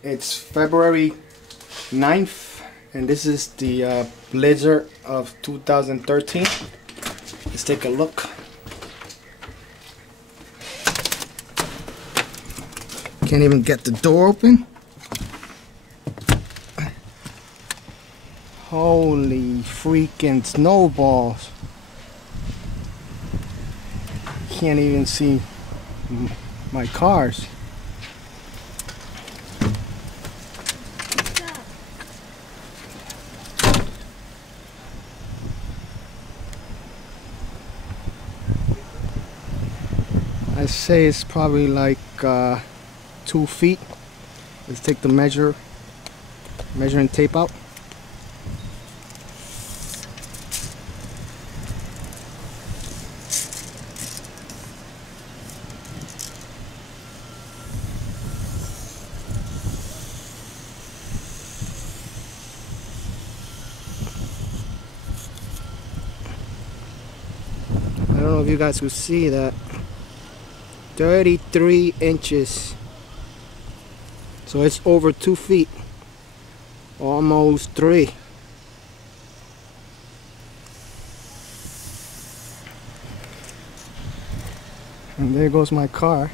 It's February 9th, and this is the blizzard of 2013. Let's take a look. Can't even get the door open. Holy freaking snowballs. Can't even see my cars. I say it's probably like 2 feet. Let's take the measuring tape out. I don't know if you guys could see that. 33 inches. So it's over 2 feet. Almost 3. And there goes my car.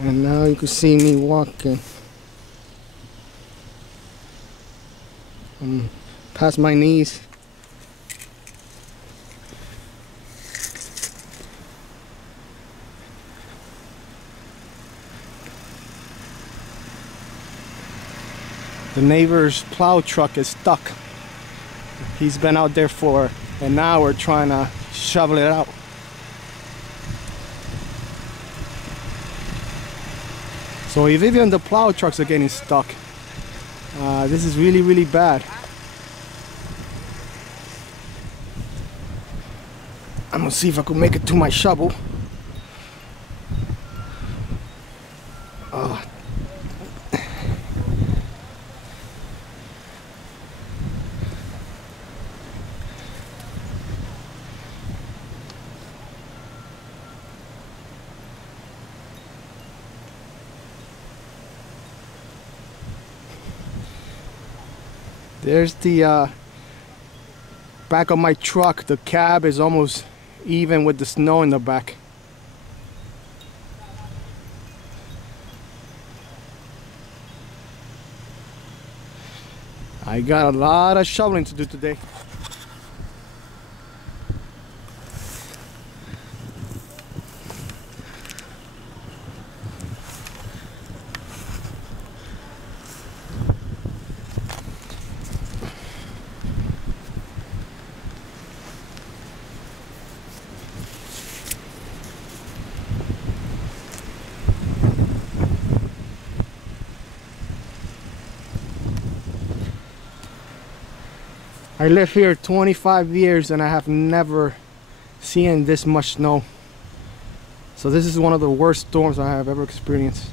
And now you can see me walking. Past my knees. The neighbor's plow truck is stuck. He's been out there for an hour trying to shovel it out. So if even the plow trucks are getting stuck, this is really, really bad. I'm gonna see if I could make it to my shovel. There's the back of my truck. The cab is almost even with the snow in the back. I got a lot of shoveling to do today. I live here 25 years and I have never seen this much snow. So this is one of the worst storms I have ever experienced.